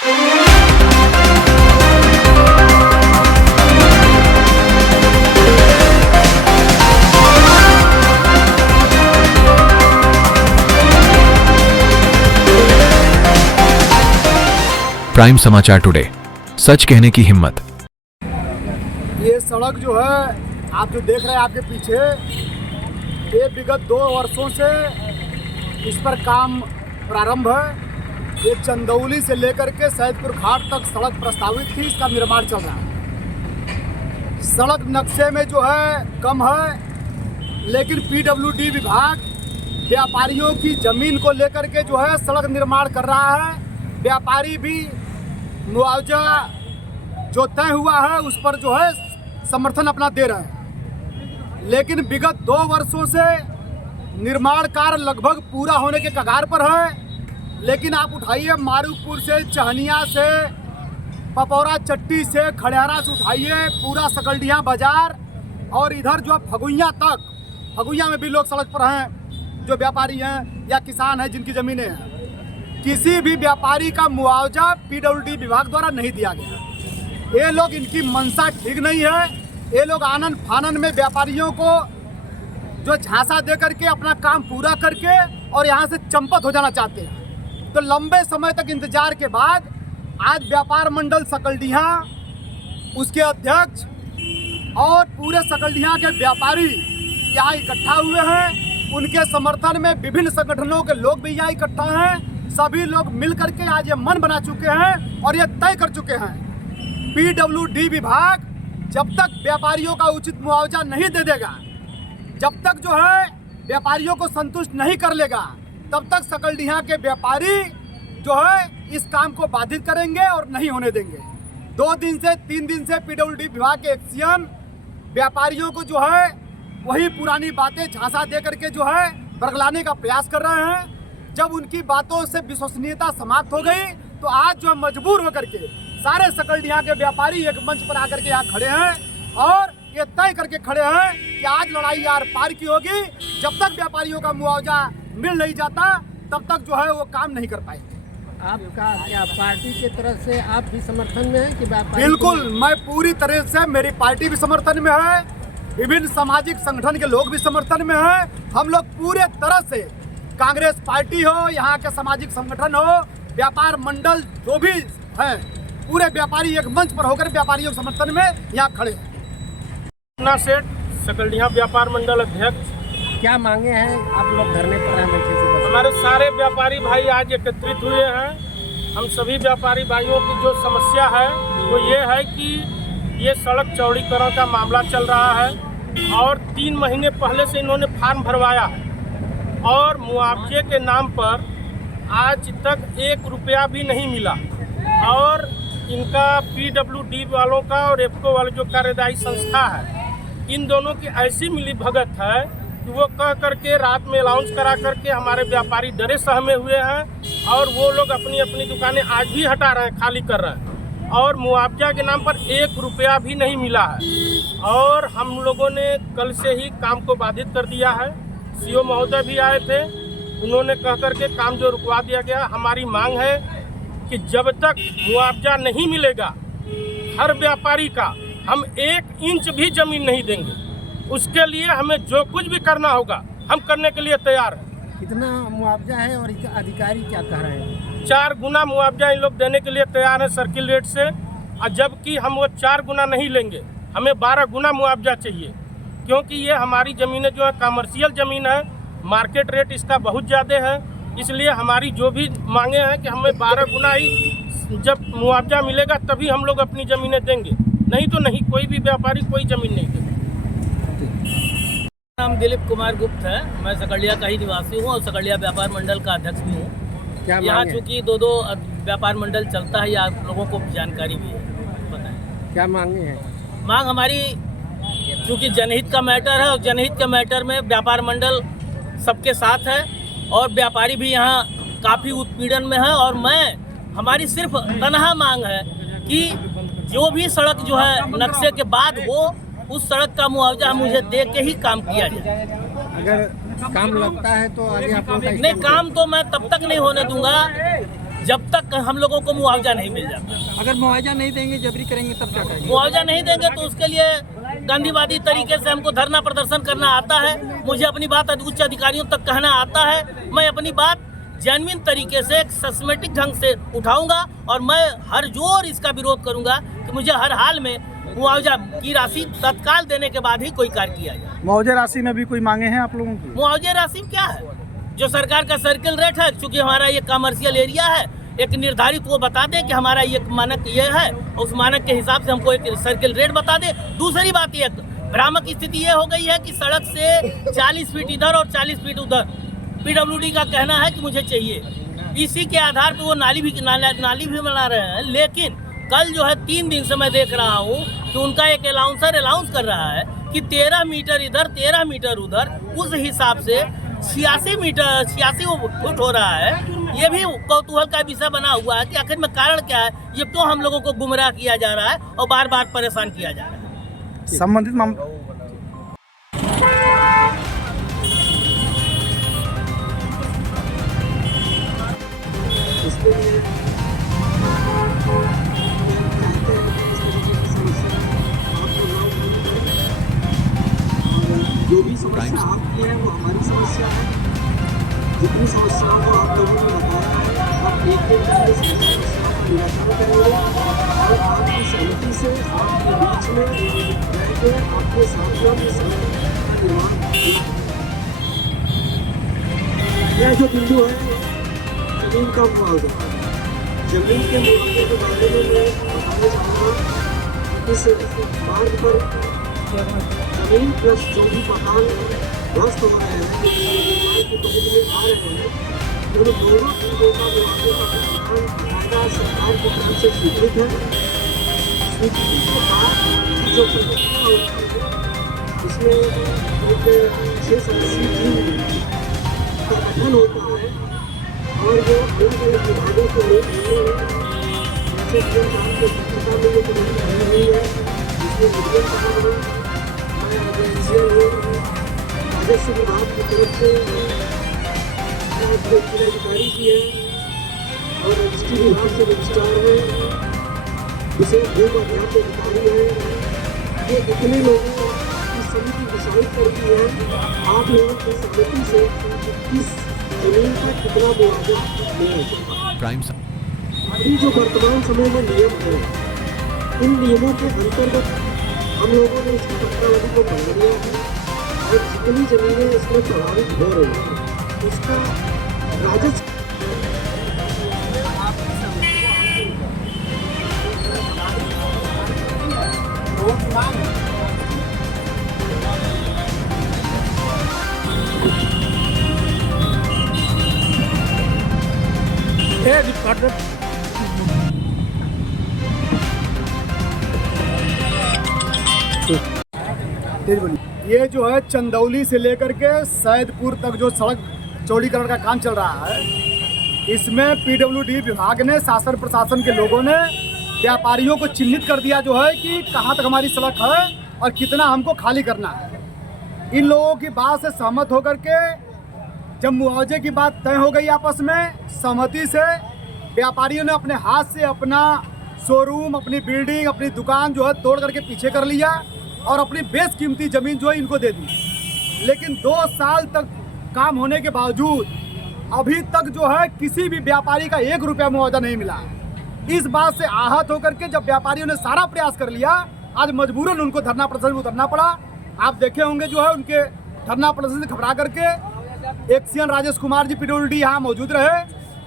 Prime समाचार today, सच कहने की हिम्मत। ये सड़क जो है आप जो देख रहे हैं आपके पीछे, ये विगत 2 वर्षों से इस पर काम प्रारंभ है। ये चंदौली से लेकर के सैदपुर घाट तक सड़क प्रस्तावित थी, इसका निर्माण चल रहा है। सड़क नक्शे में जो है कम है, लेकिन पीडब्ल्यूडी विभाग व्यापारियों की जमीन को लेकर के जो है सड़क निर्माण कर रहा है। व्यापारी भी मुआवजा जो तय हुआ है उस पर जो है समर्थन अपना दे रहे हैं, लेकिन विगत 2 वर्षों से निर्माण कार्य लगभग पूरा होने के कगार पर है। लेकिन आप उठाइए मारूपुर से, चहनिया से, पपौरा चट्टी से, खड़ियारा से उठाइए पूरा सकलडिया बाजार और इधर जो फगुइया तक, फगुइया में भी लोग सड़क पर हैं जो व्यापारी हैं या किसान हैं जिनकी ज़मीनें हैं। किसी भी व्यापारी का मुआवजा पीडब्ल्यूडी विभाग द्वारा नहीं दिया गया। ये लोग, इनकी मंशा ठीक नहीं है। ये लोग आनन फानन में व्यापारियों को जो झांसा दे करके अपना काम पूरा करके और यहाँ से चंपत हो जाना चाहते हैं। तो लंबे समय तक इंतजार के बाद आज व्यापार मंडल सकलडिहा, उसके अध्यक्ष और पूरे सकलडिहा के व्यापारी यहाँ इकट्ठा हुए हैं। उनके समर्थन में विभिन्न संगठनों के लोग भी यहाँ इकट्ठा हैं। सभी लोग मिल करके आज ये मन बना चुके हैं और ये तय कर चुके हैं, पीडब्ल्यूडी विभाग जब तक व्यापारियों का उचित मुआवजा नहीं दे देगा, जब तक जो है व्यापारियों को संतुष्ट नहीं कर लेगा, तब तक सकलडिहा के व्यापारी जो है इस काम को बाधित करेंगे और नहीं होने देंगे। 2 दिन से 3 दिन से पीडब्ल्यूडी विभाग के एक्सियन व्यापारियों को जो है वही पुरानी बातें झांसा दे करके जो है बरगलाने का प्रयास कर रहे हैं। जब उनकी बातों से विश्वसनीयता समाप्त हो गई तो आज जो मजबूर होकर के सारे सकलडिहा के व्यापारी एक मंच पर आकर के यहाँ खड़े हैं और ये तय करके खड़े हैं कि आज लड़ाई यार पार की होगी। जब तक व्यापारियों का मुआवजा मिल नहीं जाता तब तक जो है वो काम नहीं कर पाएंगे। आपका क्या पार्टी की तरफ से आप भी समर्थन में हैं कि व्यापारी? बिल्कुल, मैं पूरी तरह से, मेरी पार्टी भी समर्थन में है, विभिन्न सामाजिक संगठन के लोग भी समर्थन में हैं। हम लोग पूरे तरह से, कांग्रेस पार्टी हो, यहाँ के सामाजिक संगठन हो, व्यापार मंडल जो भी हैं, पूरे व्यापारी एक मंच पर होकर व्यापारियों के समर्थन में यहाँ खड़े हैं। अपना सेठ सकलडिहा व्यापार मंडल अध्यक्ष। क्या मांगे हैं आप लोग धरने पर हैं? हमारे सारे व्यापारी भाई आज एकत्रित हुए हैं। हम सभी व्यापारी भाइयों की जो समस्या है वो ये है कि ये सड़क चौड़ीकरण का मामला चल रहा है और 3 महीने पहले से इन्होंने फार्म भरवाया है और मुआवजे के नाम पर आज तक 1 रुपया भी नहीं मिला। और इनका पीडब्ल्यूडी वालों का और एप्को वाले जो कार्यदायी संस्था है, इन दोनों की ऐसी मिली भगत है कि वो कह करके रात में अलाउंस करा करके हमारे व्यापारी डरे सहमे हुए हैं और वो लोग अपनी अपनी दुकानें आज भी हटा रहे हैं, खाली कर रहे हैं और मुआवजा के नाम पर 1 रुपया भी नहीं मिला है। और हम लोगों ने कल से ही काम को बाधित कर दिया है। सीओ महोदय भी आए थे, उन्होंने कह करके काम जो रुकवा दिया गया। हमारी मांग है कि जब तक मुआवजा नहीं मिलेगा हर व्यापारी का हम 1 इंच भी जमीन नहीं देंगे। उसके लिए हमें जो कुछ भी करना होगा हम करने के लिए तैयार हैं। कितना मुआवजा है और अधिकारी क्या कह रहे हैं? 4 गुना मुआवजा इन लोग देने के लिए तैयार है सर्किल रेट से, और जबकि हम वो 4 गुना नहीं लेंगे, हमें 12 गुना मुआवजा चाहिए, क्योंकि ये हमारी ज़मीनें जो है कमर्शियल ज़मीन है, मार्केट रेट इसका बहुत ज़्यादा है। इसलिए हमारी जो भी मांगे हैं कि हमें 12 गुना ही जब मुआवजा मिलेगा तभी हम लोग अपनी ज़मीनें देंगे, नहीं तो नहीं, कोई भी व्यापारी कोई ज़मीन नहीं देगा। नाम दिलीप कुमार गुप्त है, मैं सकलडिहा का ही निवासी हूँ और सकलडिहा व्यापार मंडल का अध्यक्ष भी हूँ। यहाँ चूँकि 2 व्यापार मंडल चलता है, ये आप लोगों को जानकारी भी है। बताएं क्या मांगे हैं? मांग हमारी, चूँकि जनहित का मैटर है और जनहित के मैटर में व्यापार मंडल सबके साथ है और व्यापारी भी यहाँ काफ़ी उत्पीड़न में है। और हमारी सिर्फ तनहा मांग है कि जो भी सड़क जो है नक्शे के बाद हो, उस सड़क का मुआवजा मुझे दे के ही काम किया जाए। अगर काम लगता है तो आगे आप लोग नहीं, काम तो मैं तब तक नहीं होने दूंगा जब तक हम लोगों को मुआवजा नहीं मिल जाता। अगर मुआवजा नहीं देंगे, जबरी करेंगे, तब क्या करेंगे? मुआवजा नहीं देंगे तो उसके लिए गांधीवादी तरीके से हमको धरना प्रदर्शन करना आता है। मुझे अपनी बात उच्च अधिकारियों तक कहना आता है। मैं अपनी बात जेन्युइन तरीके से एक सिस्टमेटिक ढंग से उठाऊंगा और मैं हर जोर इसका विरोध करूंगा कि मुझे हर हाल में मुआवजा की राशि तत्काल देने के बाद ही कोई कार्य किया जाए। मुआवजा राशि में भी कोई मांगे हैं आप लोगों की? मुआवजा राशि क्या है? जो सरकार का सर्किल रेट है, क्योंकि हमारा ये कमर्शियल एरिया है, एक निर्धारित वो बता दें कि हमारा ये मानक ये है, उस मानक के हिसाब से हमको एक सर्किल रेट बता दें। दूसरी बात ये भ्रामक स्थिति ये हो गई है कि सड़क से 40 फीट इधर और 40 फीट उधर पीडब्ल्यूडी का कहना है कि मुझे चाहिए। इसी के आधार पर वो नाली भी बना रहे हैं। लेकिन कल जो है 3 दिन से मैं देख रहा हूँ कि उनका एक अलाउंस कर रहा है कि 13 मीटर इधर 13 मीटर उधर, उस हिसाब से 86 फुट हो रहा है। ये भी कौतूहल का विषय बना हुआ है कि आखिर में कारण क्या है, ये क्यों हम लोगों को गुमराह किया जा रहा है और बार बार परेशान किया जा रहा है। संबंधित मामला जो भी समस्या आपकी है वो हमारी समस्या है। जितनी समस्याओं को आप लोगों ने बताया है, आप एक करके समस्याओं का निराकरण करेंगे और आपकी सहमति से आपके बीच में रहकर आपके साथियों में समस्या का निर्माण किया। यह जो बिंदु है जमीन का मुआवजा, जमीन के मुआवजे के बारे में मैं बताना चाहूँगा। इस मार्ग पर जमीन प्लस जो भी मकान ध्वस्त हो रहे हैं, की तहत में आ रहे हैं, उन दोनों चीज़ों का मुआवजे का भुगतान कायदा सरकार की तरफ से स्वीकृत है। स्वीकृति के बाद जो प्रक्रिया होती है इसमें एक 6 सदस्यीय टीम का गठन होता है और जो अलग अलग विभागों के लोग होते हैं, जैसे कि आपको स्वच्छता में जो कमेटी बनी हुई है, जिसमें मुझे कहा राजस्व विभाग की तरफ से जिलाधिकारी जी है और रजिस्ट्री विभाग से रजिस्ट्रार है, विशेष भूमि अभियान के अधिकारी है। ये इतने लोगों की समिति डिसाइड करती है आप लोगों की सहमति से इस जमीन का कितना मुआवजा मिलेगा। अभी जो वर्तमान समय में नियम है, इन नियमों के अंतर्गत हम लोगों ने इसकी पत्रावली को बढ़ा दिया है और जितनी जमीनें इसमें प्रभावित हो रही हैं उसका राजस्व ये जो है चंदौली से लेकर के सैदपुर तक जो सड़क चौड़ीकरण का काम चल रहा है, इसमें पीडब्ल्यूडी विभाग ने, शासन प्रशासन के लोगों ने व्यापारियों को चिन्हित कर दिया जो है कि कहाँ तक हमारी सड़क है और कितना हमको खाली करना है। इन लोगों की बात से सहमत होकर के जब मुआवजे की बात तय हो गई आपस में, सहमति से व्यापारियों ने अपने हाथ से अपना शोरूम, अपनी बिल्डिंग, अपनी दुकान जो है तोड़ करके पीछे कर लिया और अपनी बेशकीमती ज़मीन जो है इनको दे दी। लेकिन 2 साल तक काम होने के बावजूद अभी तक जो है किसी भी व्यापारी का 1 रुपया मुआवजा नहीं मिला है। इस बात से आहत होकर के जब व्यापारियों ने सारा प्रयास कर लिया, आज मजबूरन उनको धरना प्रदर्शन में उतरना पड़ा। आप देखे होंगे जो है उनके धरना प्रदर्शन से घबरा करके एक्सीएन राजेश कुमार जी पीडब्ल्यूडी यहाँ मौजूद रहे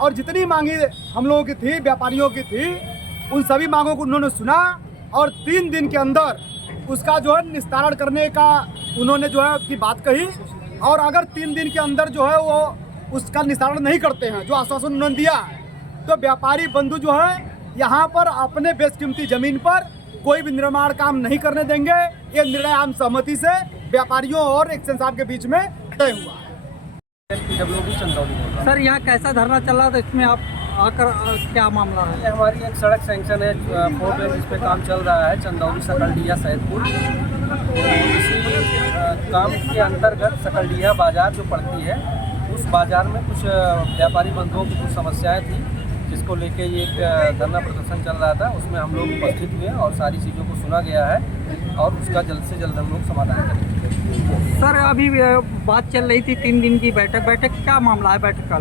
और जितनी मांगी हम लोगों की थी, व्यापारियों की थी, उन सभी मांगों को उन्होंने सुना और 3 दिन के अंदर उसका जो है निस्तारण करने का उन्होंने जो है की बात कही। और अगर 3 दिन के अंदर जो है वो उसका निस्तारण नहीं करते हैं, जो आश्वासन उन्होंने दिया है, तो व्यापारी बंधु जो है यहाँ पर अपने बेशकीमती ज़मीन पर कोई भी निर्माण काम नहीं करने देंगे। ये निर्णय आम सहमति से व्यापारियों और एक्शन साहब के बीच में तय हुआ है। पीडब्ल्यूडी चंदौली। सर, यहाँ कैसा धरना चल रहा था, इसमें आप आकर क्या मामला है? हमारी एक सड़क सैंक्शन है 4 लेन, जिस पे काम चल रहा है चंदौली सकलडीहा सैदपुर। इसी काम के अंतर्गत सकलडीहा बाज़ार जो पड़ती है, उस बाज़ार में कुछ व्यापारी बंधुओं की कुछ समस्याएं थी, जिस जिसको लेके ये एक धरना प्रदर्शन चल रहा था, उसमें हम लोग उपस्थित हुए और सारी चीज़ों को सुना गया है और उसका जल्द से जल्द हम लोग समाधान करेंगे। सर अभी बात चल रही थी 3 दिन की बैठक क्या मामला है बैठक का?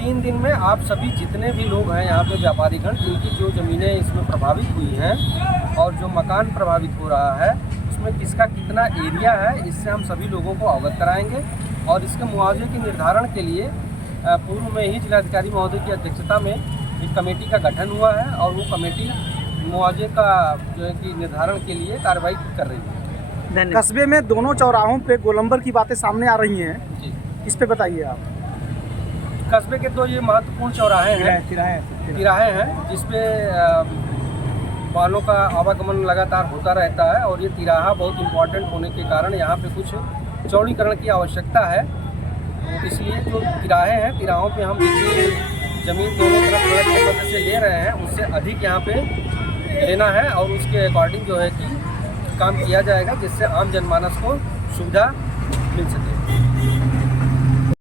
3 दिन में आप सभी जितने भी लोग हैं यहाँ पे व्यापारीगण, जिनकी जो ज़मीनें इसमें प्रभावित हुई हैं और जो मकान प्रभावित हो रहा है उसमें किसका कितना एरिया है, इससे हम सभी लोगों को अवगत कराएंगे और इसके मुआवजे के निर्धारण के लिए पूर्व में ही जिलाधिकारी महोदय की अध्यक्षता में एक कमेटी का गठन हुआ है और वो कमेटी मुआवजे का जो है कि निर्धारण के लिए कार्रवाई कर रही है। धन्यवाद। कस्बे में दोनों चौराहों पे गोलंबर की बातें सामने आ रही हैं, जी, इस पे बताइए आप। कस्बे के 2 ये महत्वपूर्ण चौराहे हैं, तिराहे हैं, जिसपे वाहनों का आवागमन लगातार होता रहता है और ये तिराहा बहुत इम्पोर्टेंट होने के कारण यहाँ पे कुछ चौड़ीकरण की आवश्यकता है। इसलिए जो तिराहे हैं, तिराहों पे हम जितनी ज़मीन दोनों तरफ सड़क के मदद से ले रहे हैं उससे अधिक यहाँ पे लेना है और उसके अकॉर्डिंग जो है कि काम किया जाएगा, जिससे आम जनमानस को सुविधा मिल सके।